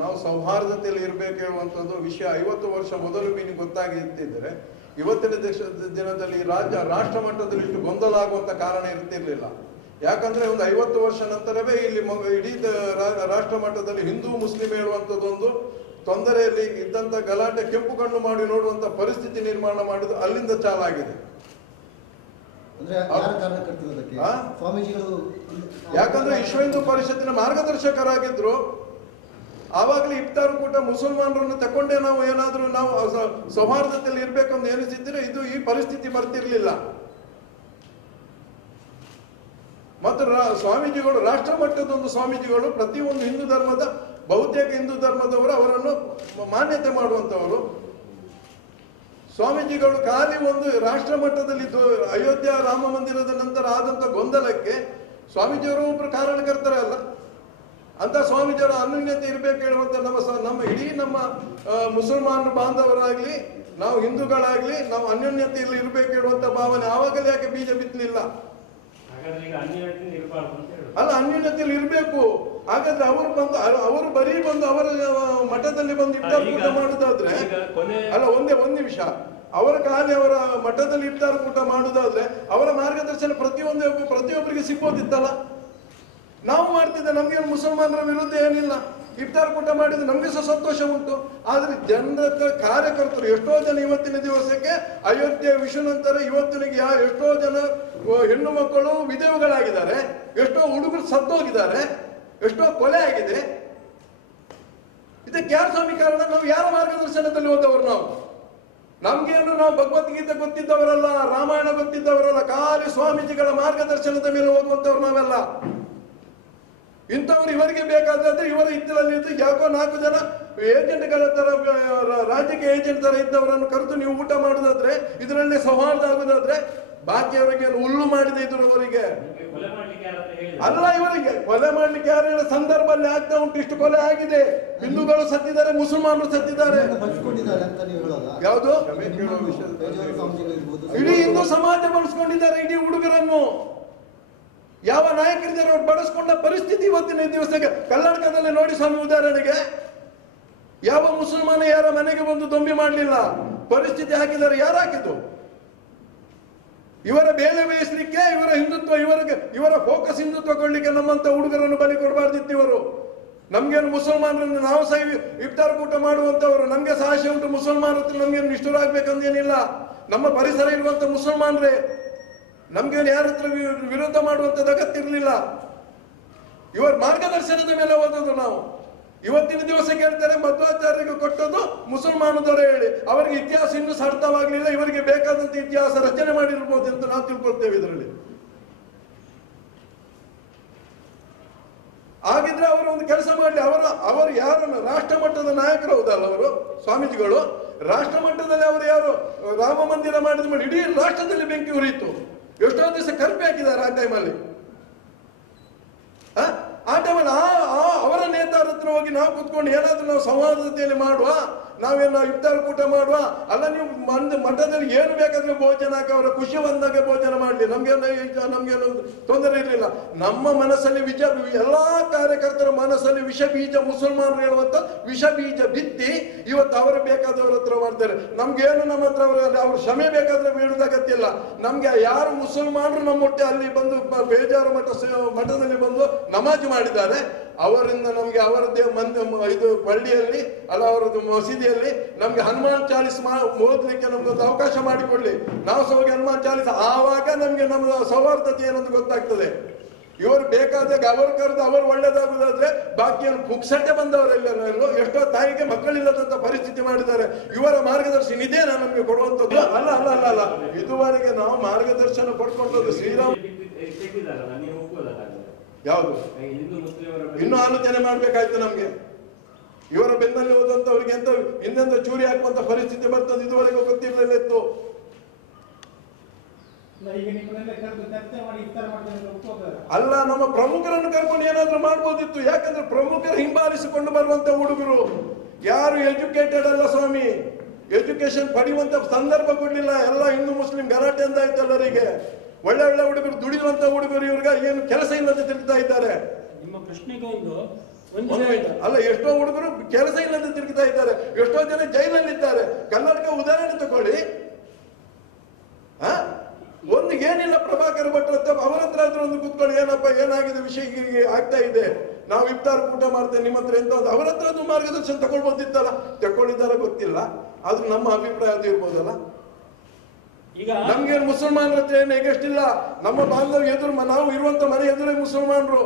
ನಾವು ಸೌಹಾರ್ದತೆಯಲ್ಲಿ ಇರಬೇಕು ಹೇಳುವಂಥದ್ದು ವಿಷಯ 50 ವರ್ಷ ಮೊದಲು ನಿಮಗೆ ಗೊತ್ತಾಗಿದ್ದರೆ ಇವತ್ತಿನ ದಿನದಲ್ಲಿ ರಾಷ್ಟ್ರ ಮಟ್ಟದಲ್ಲಿ ಇಷ್ಟು ಗೊಂದಲ ಆಗುವಂತ ಕಾರಣ ಇರ್ತಿರ್ಲಿಲ್ಲ. ಯಾಕಂದ್ರೆ ಒಂದು 50 ವರ್ಷ ನಂತರವೇ ಇಲ್ಲಿ ಇಡೀ ರಾಷ್ಟ್ರ ಮಟ್ಟದಲ್ಲಿ ಹಿಂದೂ ಮುಸ್ಲಿಂ ಹೇಳುವಂಥದ್ದೊಂದು ತೊಂದರೆಯಲ್ಲಿ ಇದ್ದಂತ ಗಲಾಟೆ ಕೆಂಪು ಕಣ್ಣು ಮಾಡಿ ನೋಡುವಂತ ಪರಿಸ್ಥಿತಿ ನಿರ್ಮಾಣ ಮಾಡಿದ್ದು ಅಲ್ಲಿಂದ ಚಾಲಾಗಿದೆ. ಯಾಕಂದ್ರೆ ವಿಶ್ವ ಹಿಂದೂ ಪರಿಷತ್ತಿನ ಮಾರ್ಗದರ್ಶಕರಾಗಿದ್ರು. ಆವಾಗಲೇ ಇಫ್ತಾರ್ ಕೂಟ ಮುಸಲ್ಮಾನರನ್ನು ತಕೊಂಡೇ ನಾವು ಏನಾದ್ರೂ ನಾವು ಸೌಹಾರ್ದತೆಯಲ್ಲಿ ಇರ್ಬೇಕಂತ ಎನಿಸಿದ್ರೆ ಇದು ಈ ಪರಿಸ್ಥಿತಿ ಬರ್ತಿರ್ಲಿಲ್ಲ. ಮತ್ತು ಸ್ವಾಮೀಜಿಗಳು ರಾಷ್ಟ್ರ ಮಟ್ಟದೊಂದು ಸ್ವಾಮೀಜಿಗಳು ಪ್ರತಿಯೊಂದು ಹಿಂದೂ ಧರ್ಮದ ಬಹುತೇಕ ಹಿಂದೂ ಧರ್ಮದವರು ಅವರನ್ನು ಮಾನ್ಯತೆ ಮಾಡುವಂತವರು. ಸ್ವಾಮೀಜಿಗಳು ಖಾಲಿ ಒಂದು ರಾಷ್ಟ್ರ ಮಟ್ಟದಲ್ಲಿ ಅಯೋಧ್ಯ ರಾಮ ಮಂದಿರದ ನಂತರ ಆದಂತ ಗೊಂದಲಕ್ಕೆ ಸ್ವಾಮೀಜಿಯವರು ಒಬ್ರು ಕಾರಣಕರ್ತರಲ್ಲ. ಅಂತ ಸ್ವಾಮೀಜಿಯವರ ಅನ್ಯೋನ್ಯತೆ ಇರಬೇಕು ಹೇಳುವಂತ ನಮ್ಮ ಇಡೀ ನಮ್ಮ ಮುಸಲ್ಮಾನ ಬಾಂಧವರಾಗ್ಲಿ ನಾವು ಹಿಂದೂಗಳಾಗ್ಲಿ ನಾವು ಅನ್ಯೋನ್ಯತೆಯಲ್ಲಿ ಇರಬೇಕು ಹೇಳುವಂತ ಭಾವನೆ ಆವಾಗಲೇ ಯಾಕೆ ಬೀಜ ಬಿತ್ತಲಿಲ್ಲ? ಅಲ್ಲ, ಅನ್ಯೋನ್ಯತೆಯಲ್ಲಿ ಇರಬೇಕು. ಹಾಗಾದ್ರೆ ಅವರು ಬರೀ ಬಂದು ಅವರ ಮಠದಲ್ಲಿ ಬಂದು ಇಫ್ತಾರ್ ಕೂಟ ಮಾಡುದಾದ್ರೆ ಅಲ್ಲ, ಒಂದ್ ನಿಮಿಷ, ಅವರ ಖಾಲಿ ಅವರ ಮಠದಲ್ಲಿ ಇಫ್ತಾರ್ ಕೂಟ ಮಾಡುದಾದ್ರೆ ಅವರ ಮಾರ್ಗದರ್ಶನ ಪ್ರತಿಯೊಬ್ಬರಿಗೆ ಸಿಗ್ಬೋದಿತ್ತಲ್ಲ. ನಾವು ಮಾಡ್ತಿದ್ದೆ, ನಮ್ಗೆ ಮುಸಲ್ಮಾನರ ವಿರುದ್ಧ ಏನಿಲ್ಲ. ಇಫ್ತಾರ್ ಕೂಟ ಮಾಡಿದ್ರೆ ನಮ್ಗೆ ಸಹ ಸಂತೋಷ ಉಂಟು. ಆದ್ರೆ ಜನರ ಕಾರ್ಯಕರ್ತರು ಎಷ್ಟೋ ಜನ ಇವತ್ತಿನ ದಿವಸಕ್ಕೆ ಅಯೋಧ್ಯೆ ವಿಷು ನಂತರ ಇವತ್ತಿನಿಗೆ ಎಷ್ಟೋ ಜನ ಹೆಣ್ಣು ಮಕ್ಕಳು ವಿಧವೆಗಳಾಗಿದ್ದಾರೆ, ಎಷ್ಟೋ ಹುಡುಗರು ಸತ್ತೋಗಿದ್ದಾರೆ, ಎಷ್ಟೋ ಕೊಲೆ ಆಗಿದೆ. ಇದಕ್ಕೆ ಯಾರು ಸ್ವಾಮಿ ಕಾರಣ? ನಾವು ಯಾರ ಮಾರ್ಗದರ್ಶನದಲ್ಲಿ ಹೋದವರು? ನಮ್ಗೇನು ನಾವು ಭಗವದ್ಗೀತೆ ಗೊತ್ತಿದ್ದವರಲ್ಲ, ರಾಮಾಯಣ ಗೊತ್ತಿದ್ದವರಲ್ಲ, ಖಾಲಿ ಸ್ವಾಮೀಜಿಗಳ ಮಾರ್ಗದರ್ಶನದ ಮೇಲೆ ಹೋಗುವಂತವ್ರು ನಾವೆಲ್ಲ. ಇಂಥವ್ರು ಇವರಿಗೆ ಬೇಕಾದ್ರೆ ಇವರ ಹಿತ್ತಲಲ್ಲಿ ಯಾಕೋ 4 ಜನ ಏಜೆಂಟ್ಗಳ ತರ ರಾಜಕೀಯ ಏಜೆಂಟ್ ತರ ಇದ್ದವರನ್ನು ಕರೆದು ನೀವು ಊಟ ಮಾಡುದಾದ್ರೆ ಇದರಲ್ಲಿ ಸೌಹಾರ್ದ ಆಗುದಾದ್ರೆ ಬಾಕಿಯವರಿಗೆ ಹುಲ್ಲು ಮಾಡಿದೆ ಇದ್ರವರಿಗೆ ಅಲ್ಲ. ಇವರಿಗೆ ಕೊಲೆ ಮಾಡ್ಲಿಕ್ಕೆ ಯಾರ ಸಂದರ್ಭದಲ್ಲಿ ಆಗ್ತಾ ಉಂಟು. ಇಷ್ಟು ಕೊಲೆ ಆಗಿದೆ, ಹಿಂದೂಗಳು ಸತ್ತಿದ್ದಾರೆ, ಮುಸಲ್ಮಾನರು ಸತ್ತಿದ್ದಾರೆ. ಯಾವುದು ಇಡೀ ಹಿಂದೂ ಸಮಾಜ ಬಳಸ್ಕೊಂಡಿದ್ದಾರೆ. ಇಡೀ ಹುಡುಗರನ್ನು ಯಾವ ನಾಯಕರಿದ್ದಾರೆ ಅವ್ರು ಬಳಸ್ಕೊಂಡ ಪರಿಸ್ಥಿತಿ ಇವತ್ತಿನ ದಿವಸಕ್ಕೆ ಕರ್ನಾಟಕದಲ್ಲಿ ನೋಡಿ ಸ್ವಾಮಿ. ಉದಾಹರಣೆಗೆ ಯಾವ ಮುಸಲ್ಮಾನ ಯಾರ ಮನೆಗೆ ಬಂದು ದೊಂಬಿ ಮಾಡಲಿಲ್ಲ. ಪರಿಸ್ಥಿತಿ ಹಾಕಿದ್ದಾರೆ. ಯಾರು ಹಾಕಿದ್ದು? ಇವರ ಬೇಲೆ ಬೇಯಿಸಲಿಕ್ಕೆ, ಇವರ ಹಿಂದುತ್ವ, ಇವರ ಫೋಕಸ್ ಹಿಂದುತ್ವ ಕೊಡ್ಲಿಕ್ಕೆ ನಮ್ಮಂತ ಹುಡುಗರನ್ನು ಬಲಿ ಕೊಡಬಾರ್ದಿತ್ತು ಇವರು. ನಮ್ಗೇನು ಮುಸಲ್ಮಾನರನ್ನು ನಾವು ಸಹ ಇಫ್ತಾರ್ ಕೂಟ ಮಾಡುವಂತವರು, ನಮ್ಗೆ ಸಹ ಆಸೆ ಉಂಟು ಮುಸಲ್ಮಾನ ಹತ್ರ ನಮ್ಗೇನು ನಿಷ್ಠುರಾಗ್ಬೇಕಂದೇನಿಲ್ಲ. ನಮ್ಮ ಪರಿಸರ ಇರುವಂತ ಮುಸಲ್ಮಾನರೇ, ನಮ್ಗೇನು ಯಾರ ಹತ್ರ ವಿರೋಧ ಮಾಡುವಂತದ್ದು ಅಗತ್ಯ ಇರಲಿಲ್ಲ. ಇವರ ಮಾರ್ಗದರ್ಶನದ ಮೇಲೆ ಓದೋದು ನಾವು. ಇವತ್ತಿನ ದಿವಸ ಕೇಳ್ತಾರೆ ಮಧ್ವಾಚಾರ್ಯರಿಗೆ ಕೊಟ್ಟದ್ದು ಮುಸಲ್ಮಾನದವರೇ ಹೇಳಿ, ಅವರಿಗೆ ಇತಿಹಾಸ ಇನ್ನೂ ಅರ್ಥವಾಗಲಿಲ್ಲ, ಇವರಿಗೆ ಬೇಕಾದಂತ ಇತಿಹಾಸ ರಚನೆ ಮಾಡಿರ್ಬೋದು ಅಂತ ನಾವು ತಿಳ್ಕೊಳ್ತೇವೆ ಇದರಲ್ಲಿ. ಹಾಗಿದ್ರೆ ಅವರು ಒಂದು ಕೆಲಸ ಮಾಡಲಿ. ಅವರು ಯಾರನ್ನು ರಾಷ್ಟ್ರ ಮಟ್ಟದ ನಾಯಕರು ಹೌದಲ್ಲ ಅವರು ಸ್ವಾಮೀಜಿಗಳು. ರಾಷ್ಟ್ರ ಮಟ್ಟದಲ್ಲಿ ಅವರು ಯಾರು ರಾಮ ಮಂದಿರ ಮಾಡಿದ ಮೇಲೆ ಇಡೀ ರಾಷ್ಟ್ರದಲ್ಲಿ ಬೆಂಕಿ ಉರಿಯಿತು. ಎಷ್ಟೋ ದಿವಸ ಕರ್ಪಿ ಹಾಕಿದ್ದಾರೆ ಆ ಟೈಮಲ್ಲಿ. ಆ ಟೈಮಲ್ಲಿ ಅವರ ನೇತಾರ ಹತ್ರ ಹೋಗಿ ನಾವು ಕುತ್ಕೊಂಡು ಏನಾದ್ರೂ ನಾವು ಸಂವಾದತೆಯಲ್ಲಿ ಮಾಡುವ, ನಾವೇನು ಇಫ್ತಾರ್ ಕೂಟ ಮಾಡುವ, ಅಲ್ಲ ನೀವು ಮಠದಲ್ಲಿ ಏನು ಬೇಕಾದ್ರೆ ಭೋಜನ ಹಾಕಿ ಅವರ ಖುಷಿ ಬಂದಾಗ ಭೋಜನ ಮಾಡಲಿ, ನಮ್ಗೇನು ತೊಂದರೆ ಇರಲಿಲ್ಲ. ನಮ್ಮ ಮನಸ್ಸಲ್ಲಿ ಎಲ್ಲಾ ಕಾರ್ಯಕರ್ತರ ಮನಸ್ಸಲ್ಲಿ ವಿಷ ಬೀಜ, ಮುಸಲ್ಮಾನರು ಹೇಳುವಂತ ವಿಷ ಬೀಜ ಬಿತ್ತಿ ಇವತ್ತು ಅವರು ಬೇಕಾದವ್ರ ಹತ್ರ ಮಾಡ್ತಾರೆ. ನಮ್ಗೇನು ನಮ್ಮ ಹತ್ರ ಅವ್ರ ಕ್ಷಮೆ ಬೇಕಾದ್ರೆ ಬೇಡುದ ಅಗತ್ಯ ಇಲ್ಲ. ನಮ್ಗೆ ಯಾರು ಮುಸಲ್ಮಾನರು ನಮ್ಮೊಟ್ಟೆ ಅಲ್ಲಿ ಬಂದು ಬೇಜಾರು ಮಠದಲ್ಲಿ ಬಂದು ನಮಾಜ್ ಮಾಡಿದ್ದಾರೆ, ಅವರಿಂದ ನಮ್ಗೆ ಅವರದ್ದೇ ಇದು ಪಳ್ಳಿಯಲ್ಲಿ ಅಲ್ಲ ಅವರದ್ದು ಮಸೀದಿಯಲ್ಲಿ ನಮ್ಗೆ ಹನುಮಾನ್ ಚಾಲಿಸ್ ಓದ್ಲಿಕ್ಕೆ ನಮ್ಗೊಂದು ಅವಕಾಶ ಮಾಡಿಕೊಡ್ಲಿ. ನಾವು ಸಹ ಹೋಗಿ ಹನುಮಾನ್ ಚಾಲಿಸ್ ಆವಾಗ ನಮ್ಗೆ ನಮ್ಮ ಸೌಹಾರ್ದತೆ ಏನಂತ ಗೊತ್ತಾಗ್ತದೆ. ಇವರು ಬೇಕಾದಾಗ ಅವರು ಕರೆದು ಅವರು ಒಳ್ಳೇದಾಗುದಾದ್ರೆ ಬಾಕಿಯನ್ನು ಪುಕ್ಸಟ್ಟೆ ಬಂದವರೆಲ್ಲರೂ ಎಷ್ಟೋ ತಾಯಿಗೆ ಮಕ್ಕಳಿಲ್ಲದಂತ ಪರಿಸ್ಥಿತಿ ಮಾಡಿದ್ದಾರೆ. ಇವರ ಮಾರ್ಗದರ್ಶನ ಇದೇನಾ ನಮ್ಗೆ ಕೊಡುವಂಥದ್ದು? ಅಲ್ಲ ಅಲ್ಲ ಅಲ್ಲ ಅಲ್ಲ, ಇದುವರೆಗೆ ನಾವು ಮಾರ್ಗದರ್ಶನ ಕೊಡ್ಕೊಂಡದ್ದು ಶ್ರೀರಾಮ್. ಯಾವುದು ಇನ್ನೂ ಆಲೋಚನೆ ಮಾಡ್ಬೇಕಾಯ್ತು ನಮ್ಗೆ. ಇವರ ಬೆನ್ನಲ್ಲಿ ಹೋದಂತವ್ರಿಗೆ ಎಂತ ಇನ್ನೆಂತ ಚೂರಿ ಹಾಕುವಂತ ಪರಿಸ್ಥಿತಿ ಬರ್ತದೆ ಇದುವರೆಗೂ ಗೊತ್ತಿರಲಿಲ್ಲ ಇತ್ತು. ಅಲ್ಲ, ನಮ್ಮ ಪ್ರಮುಖರನ್ನು ಕರ್ಕೊಂಡು ಏನಾದ್ರೂ ಮಾಡ್ಬೋದಿತ್ತು. ಯಾಕಂದ್ರೆ ಪ್ರಮುಖರು ಹಿಂಬಾಲಿಸಿಕೊಂಡು ಬರುವಂತ ಹುಡುಗರು ಯಾರು ಎಜುಕೇಟೆಡ್ ಅಲ್ಲ ಸ್ವಾಮಿ, ಎಜುಕೇಶನ್ ಪಡೆಯುವಂತ ಸಂದರ್ಭ ಕೊಡ್ಲಿಲ್ಲ. ಎಲ್ಲ ಹಿಂದೂ ಮುಸ್ಲಿಂ ಗಲಾಟೆ ಅಂತ ಆಯ್ತು ಎಲ್ಲರಿಗೆ. ಒಳ್ಳೆ ಒಳ್ಳೆ ಹುಡುಗರು, ದುಡಿಯುವಂತ ಹುಡುಗರು ಇವ್ರಿಗೆ ಏನು ಕೆಲಸ ಇಲ್ಲದೆ ತಿರುಗ್ತಾ ಇದ್ದಾರೆ. ನಿಮ್ಮ ಪ್ರಶ್ನೆಗೆ ಒಂದು ಅಲ್ಲ, ಎಷ್ಟೋ ಹುಡುಗರು ಕೆಲಸ ಇಲ್ಲದೆ ತಿರುಗ್ತಾ ಇದ್ದಾರೆ, ಎಷ್ಟೋ ಜನ ಜೈಲಲ್ಲಿದ್ದಾರೆ. ಕರ್ನಾಟಕ ಉದಾಹರಣೆ ತಗೊಳ್ಳಿ. ಒಂದು ಏನಿಲ್ಲ, ಪ್ರಭಾಕರ್ ಭಟ್ ಅಂತ ಅವರ ಹತ್ರ ಆದ್ರೂ ಒಂದು ಕೂತ್ಕೊಳ್ಳಿ, ಏನಪ್ಪ ಏನಾಗಿದೆ, ವಿಷಯ ಹೀಗೆ ಆಗ್ತಾ ಇದೆ, ನಾವು ಇಫ್ತಾರ್ ಊಟ ಮಾಡ್ತೇವೆ ನಿಮ್ಮ ಹತ್ರ ಎಂತ ಒಂದು ಅವರ ಹತ್ರ ಒಂದು ಮಾರ್ಗದರ್ಶನ ತಗೊಳ್ಬೋದಿತ್ತಲ್ಲ. ತಗೊಳ್ಳಿದಾರ ಗೊತ್ತಿಲ್ಲ, ಆದ್ರೂ ನಮ್ಮ ಅಭಿಪ್ರಾಯ ಅದು ಇರ್ಬೋದಲ್ಲ. ಈಗ ನಮ್ಗೆ ಮುಸಲ್ಮಾನರ ಹತ್ರ ಏನು ಎಗಷ್ಟಿಲ್ಲ, ನಮ್ಮ ಬಾಂಧವ್ಯ ಎದುರು ನಾವು ಇರುವಂತ ಮನೆ ಎದುರೇ ಮುಸಲ್ಮಾನರು.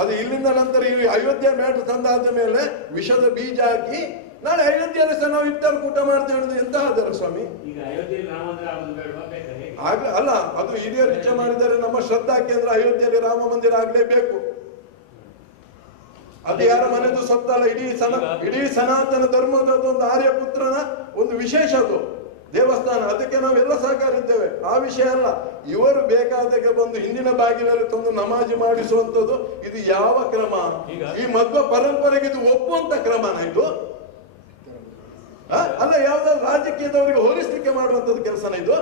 ಅದು ಇಲ್ಲಿಂದ ನಂತರ ಈ ಅಯೋಧ್ಯೆ ಮ್ಯಾಟ್ ತಂದಾದ ಮೇಲೆ ವಿಷದ ಬೀಜ ಹಾಕಿ ನಾಳೆ ಅಯೋಧ್ಯೆಯಲ್ಲಿ ಸಹ ನಾವು ಇಫ್ತಾರ್ ಊಟ ಮಾಡ್ತೇವೆ ಅನ್ನೋದು ಎಂತ ಆಧಾರ ಸ್ವಾಮಿ? ಅಲ್ಲ, ಅದು ಹಿರಿಯರು ಇಚ್ಛೆ ಮಾಡಿದರೆ ನಮ್ಮ ಶ್ರದ್ಧಾ ಕೇಂದ್ರ ಅಯೋಧ್ಯೆಯಲ್ಲಿ ರಾಮ ಮಂದಿರ ಆಗ್ಲೇಬೇಕು. ಅದು ಯಾರ ಮನೆದು ಸೊತ್ತಲ್ಲ, ಇಡೀ ಸನಾತನ ಧರ್ಮದ ಒಂದು ಆರ್ಯಪುತ್ರನ ಒಂದು ವಿಶೇಷ ಅದು ದೇವಸ್ಥಾನ. ಅದಕ್ಕೆ ನಾವೆಲ್ಲ ಸಹಕಾರ ಇದ್ದೇವೆ, ಆ ವಿಷಯ ಅಲ್ಲ. ಇವರು ಬೇಕಾದಾಗೆ ಬಂದು ಹಿಂದಿನ ಬಾಗಿಲಲ್ಲಿ ತಂದು ನಮಾಜಿ ಮಾಡಿಸುವಂತದ್ದು ಇದು ಯಾವ ಕ್ರಮ? ಈ ಮಧ್ವ ಪರಂಪರೆಗೆ ಇದು ಒಪ್ಪುವಂತ ಕ್ರಮನ ಇದು? ಅಲ್ಲ, ಯಾವ್ದಾದ್ರು ರಾಜಕೀಯದವರಿಗೆ ಹೋಲಿಸ್ಲಿಕ್ಕೆ ಮಾಡುವಂತದ್ದು ಕೆಲಸನ ಇದು?